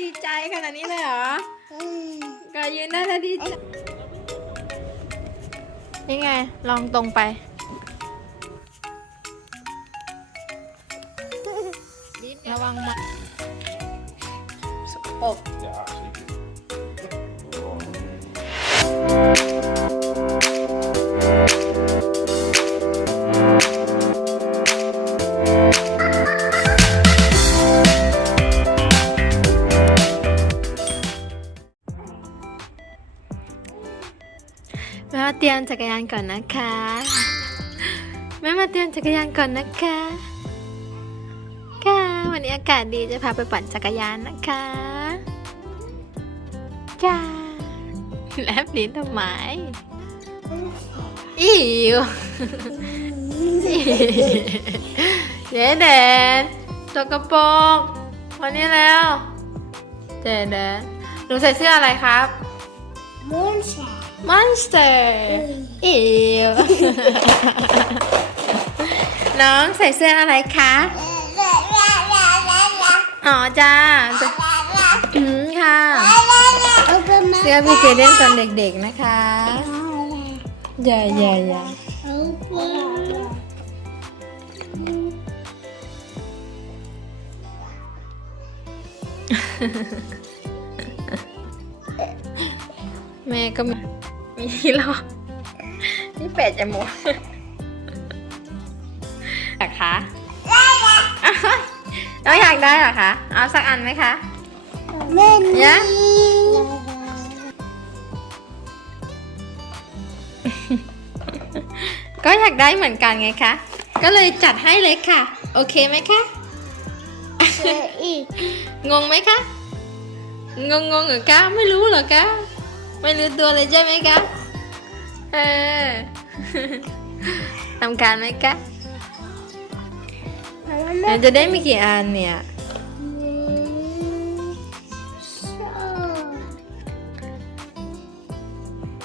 ดีใจขนาดนี้เลยเหรอกายยืนได้แล้วดีใจนี่ไง ลองตรงไป ระวังมันสกปรก รียมจักรยานก่อนนะคะ แม่มาเตรียมจักรยานก่อนนะคะ ค่ะ วันนี้อากาศดีจะพาไปปั่นจักรยานนะคะจ้าแลบลิ้นทำไมอิวเจ๊แดนตัวกระโปรงวันนี้แล้วเจ๊แดนหนูใส่เสื้ออะไรครับ Monster. Monster อิวน้องใส่เสื้ออะไรคะ อ๋อจ้าจะอืมค่ะ Open my เสื้อพี่เจเดนตอนเด็กๆนะคะอย่าอย่าอย่า Open. แม่ก็มี มีหรอกนี่เป็ดจมูกอยากคะน้องอยากได้เหรอคะ เอาสักอันไหมคะ Many. Yeah? ก็อยากได้เหมือนกันไงคะ ก็เลยจัดให้เลยค่ะ โอเคไหมคะงงไหมคะ งงงงๆเหรอคะ ไม่รู้เหรอคะ ไม่รู้ตัวเลยใช่ไหมคะเออทำการไหมคะเดี๋ยวจะได้มีกี่อันเนี่ย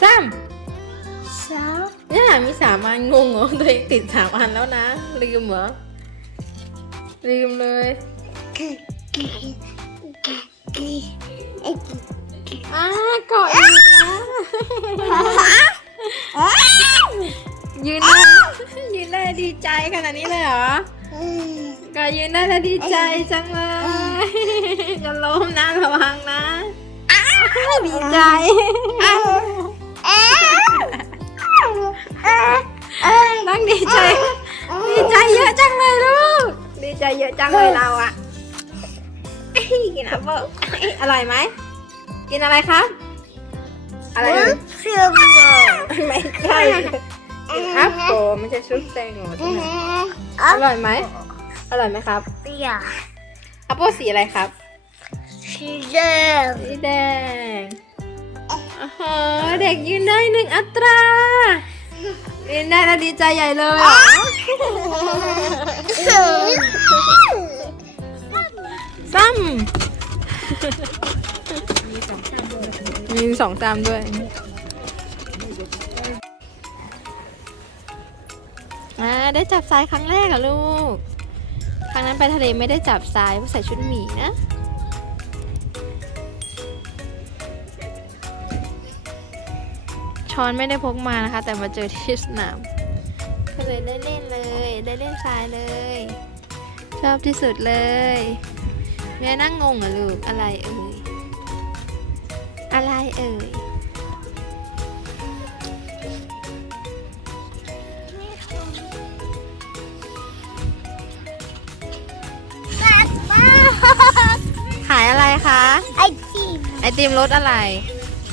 สาม So. เนี่ยมีสามอันงงเหรอตัวเองติดสามอันแล้วนะ ลืมเหรอ ลืมเลย อ้าเกาะอีกนะยืนได้ยืนได้ดีใจขนาดนี้เลยเหรอก็ยืนได้แล้วดีใจจังเลยจะล้มนะระวังนะดีใจต้องดีใจ ดีใจเยอะจังเลยลูก ดีใจเยอะจังเลยเราอะเอ้ยกินแอปเปิ้ลเอ้ยอร่อยไหม กินอะไรครับ อะไรเอ่ยไม่ใช่แอปเปิ้ลไม่ใช่ชุดแตงโมใช่ไหมอร่อยไหมอร่อยไหมครับ Yeah. แอปเปิ้ลสีอะไรครับ She's there. สีแดงโอ้โหเด็กยืนได้หนึ่งอัตรายืนได้แล้วดีใจใหญ่เลยเหรอซ้ำ มีสองตามด้วยอ่าได้จับทรายครั้งแรกเหรอลูก ครั้งนั้นไปทะเลไม่ได้จับทรายเพราะใส่ชุดหมีนะช้อนไม่ได้พกมานะคะ แต่มาเจอที่สนามก็เลยได้เล่นเลย ได้เล่นทรายเลย ชอบที่สุดเลยแม่นั่งงงเหรอลูกอะไรเออะไร เอ่ย ขายอะไรคะ ไอติมไอติมรสอะไร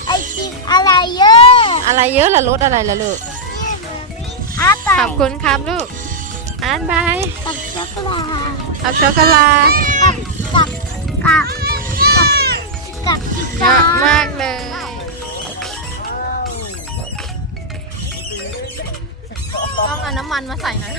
ไอติมอะไรเยอะอะไรเยอะล่ะรสอะไรล่ะลูก เนี่ยมันมีอาไปขอบคุณครับลูกอ่านบาย กับช็อกโกแลตเอาช็อกโกแลต กับกับกับกับกับสี เยอะมากเลย ต้องเอาน้ำมันมาใส่หน่อย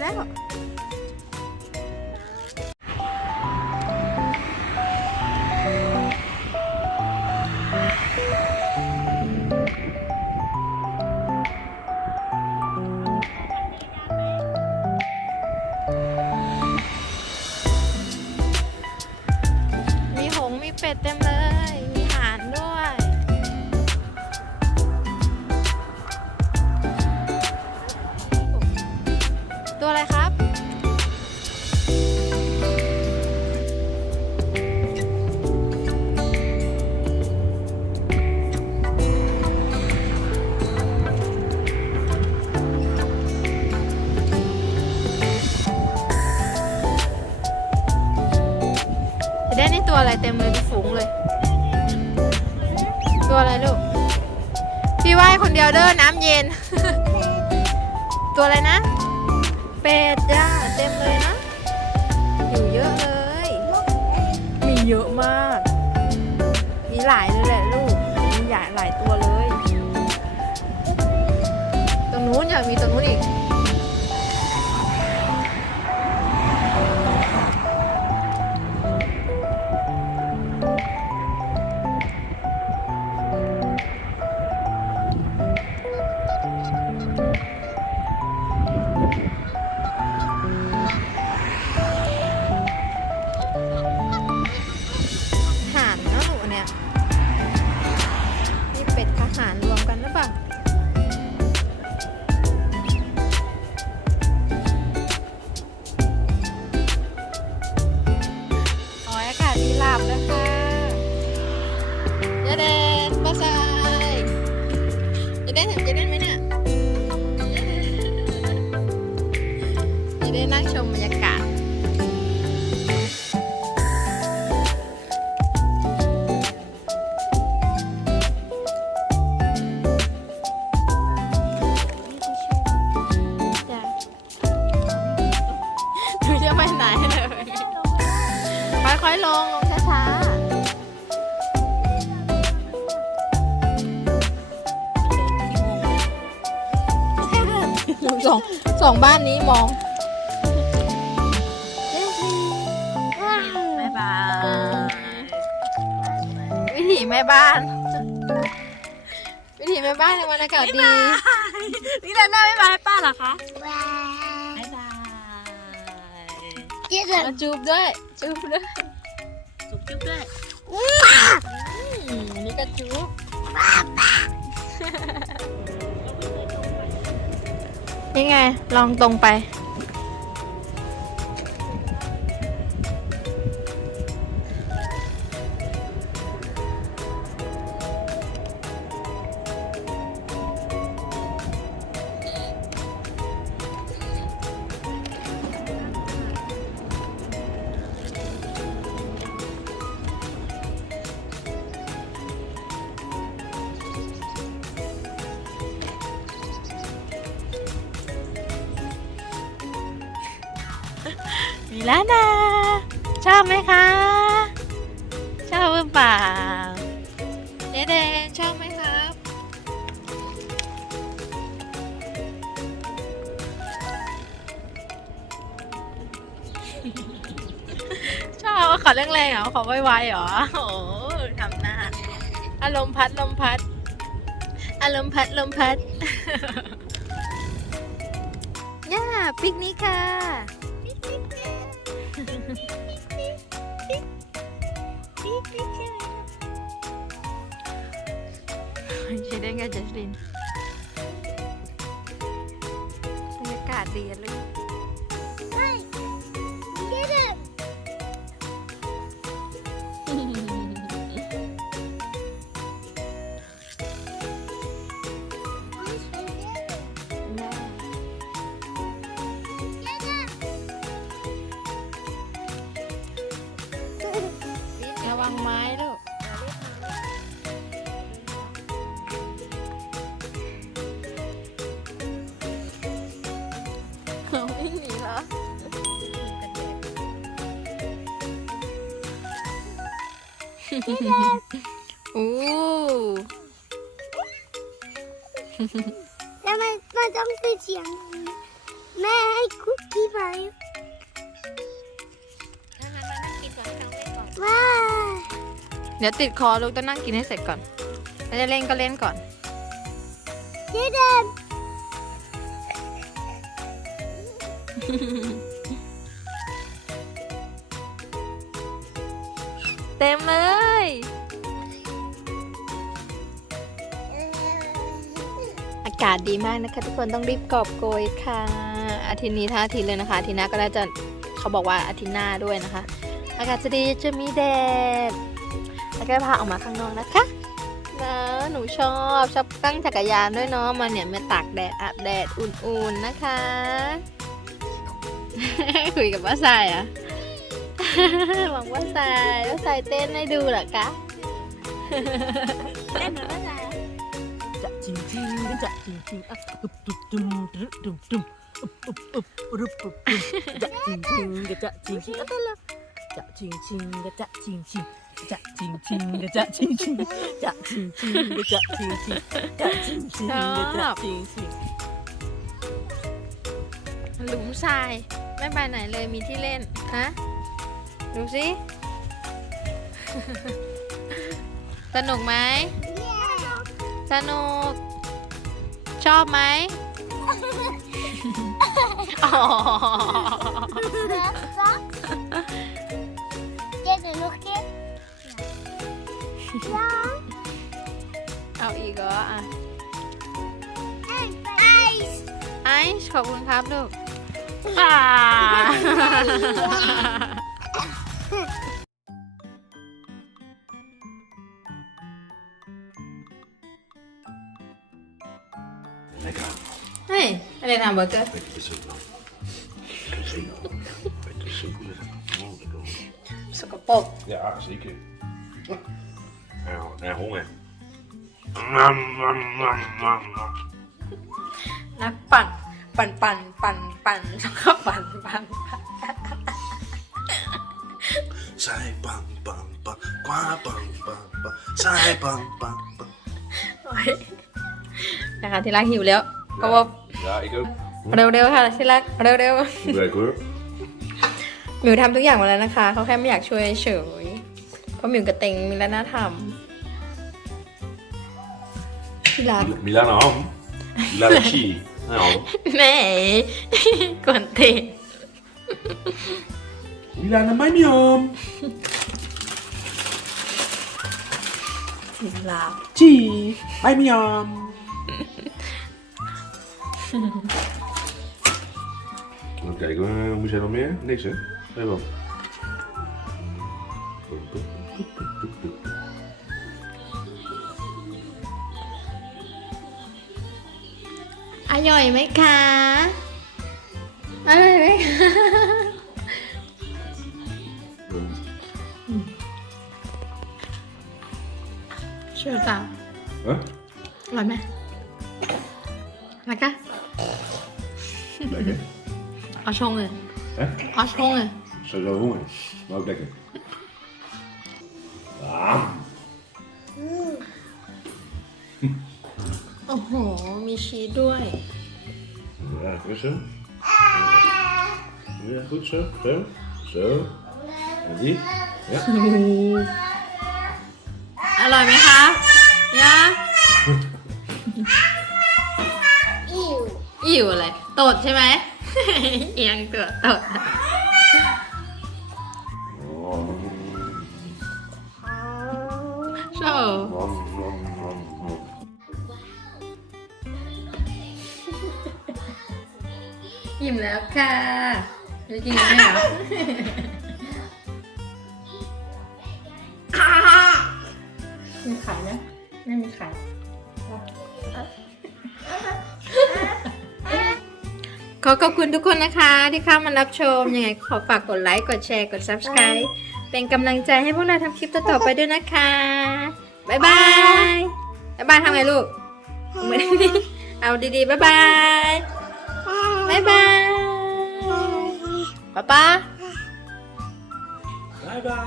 แล้ว ดียวเด้อน้ำเย็น ตัวอะไรนะ เป็ดจ้าเต็มเลยนะ อยู่เยอะเลย มีเยอะมาก มีหลายเลยแหละลูก มีใหญ่หลายตัวเลย ตรงนู้นอยากมีตรงนู้นอีก มองบ๊ายบายวิถีแม่บ้าน วิถีแม่บ้านในวันอากาศดี นี่แหละหน้าไม่มาให้ป้าเหรอคะว้าบ๊ายบายเจ๊เด็กเอาจูบด้วย จูบด้วยจุ๊บจุ๊บด้วย อืมอันนี้ก็จูบ นี่ไง ลองตรงไป มีแล้วนะ ชอบไหมคะ ชอบหรือเปล่าเดเดนชอบไหมครับ ชอบขอแรงๆเหรอขอไวๆเหรอโอ้โหทำหน้าอารมณ์พัดลมพัด อารมณ์พัดลมพัด ย่าปิกนิกค่ะ ใช้ได้ไงเจสลินบรรยากาศดีเลย โอ้แล้วมันมันต้องเป็นเสียงแม่ให้คุกกี้ไปถ้างั้นมานั่งกินก่อนให้น้องเล่นก่อนว้าเดี๋ยวติดคอลูกต้องนั่งกินให้เสร็จก่อนถ้าจะเล่นก็เล่นก่อนที่เดิม เต็มเลย อากาศดีมากนะคะทุกคนต้องรีบกอบโกยค่ะอาทิตย์นี้ทั้งอาทิตย์เลยนะคะอาทิตย์หน้าก็น่าจะเขาบอกว่าอาทิตย์หน้าด้วยนะคะ อากาศจะดีจะมีแดดแล้วก็พาออกมาข้างนอกนะคะนะหนูชอบชอบตั้งจักรยานด้วยเนาะมาเนี่ยมาตากแดดอาบแดดอุ่นๆนะคะ คุยกับว่าทรายอะ หวังว่าทรายว่าทรายเต้นให้ดูเหรอคะเล่นหนูน่าจะจะจริงจริงก็จะจริงจริงอะตุบตุบตุมตุบตุบตุมอุบอุบอุบรุบอุบอุบจะจริงจริงก็จะจริงจริงอะได้แล้วจะจริงจริงก็จะจริงจริงจะจริงจริงก็จะจริงจริงจะจริงจริงก็จะจริงจริงจะจริงจริงก็จะจริงจริงหลุมทรายไม่ไปไหนเลยมีที่เล่นฮะ ดูสิ สนุกไหม สนุก ชอบไหมอ๋อเจ๊จะลุกขึ้นยังเอาอีกเหรออะไอซ์ไอซ์ขอบคุณครับลูกอ่า ปรก Ja, zeker. Ja, nee, honger. Nam, nam, nam, nam, nam. นักปั่นปั่นปั่นปั่นปั่นแล้วก็ปั่นปั่นปั่น Zij bang, bang, bang. Kwa bang, bang, bang. Zij bang, bang, bang. โอ๊ยนะคะที่รักหิวแล้วเพราะว่า Ja, ik ook. เร็วๆค่ะที่รักเร็ว Goed werk hoor. ๆหมิวทำทุกอย่างมาแล้วนะคะเขาแค่ไม่อยากช่วยเฉยเพราะหมิวกับเต็งมีแล้วน่าทำที่รัก Milana Ham. Milana Chi. Nou, แม่ กวนเต็ง Milana Maniam. ที่รัก Chi. Maniam. Even kijken, eh, hoe moest jij nog meer? Niks hè? Nee wel. อร่อยไหมคะอร่อยไหมคะช่วยตา Huh? อร่อยไหมนะคะ Lekker. เอาชงเลย Hè? เอาชงเลย Zo zo honger. Maar ook lekker. Ah. โอ้โห มีชีสด้วย Ja, goed zo. Ja, goed zo. Zo. Zo. En die. Ja. อร่อยไหมครับยะอิวอิ่วอะไร ตดใช่ไหม เอียงตัวตด Oh. โชว์ Nom, nom, nom, nom. อิ่มแล้วค่ะจะกินไหมเหรอมีไข่ไหมไม่มีไข่ อขอบคุณทุกคนนะคะที่เข้ามารับชม ยังไงขอฝากกดไลค์ กดแชร์ กด subscribe เป็นกำลังใจให้พวกเราทำคลิปต่อๆไปด้วยนะคะ บ๊ายบาย บ๊ายบายทำไงลูกเหมือนนี่เอาดีๆ บ๊ายบาย บ๊ายบาย ป๊าป๊า Bye bye.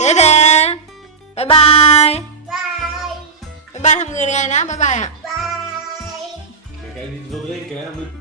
เด้เด้บ๊ายบายบายบ๊ายบายทำมือยังไงนะ บ๊ายบายอะบาย Kijk, die wil drinken hè. Moet-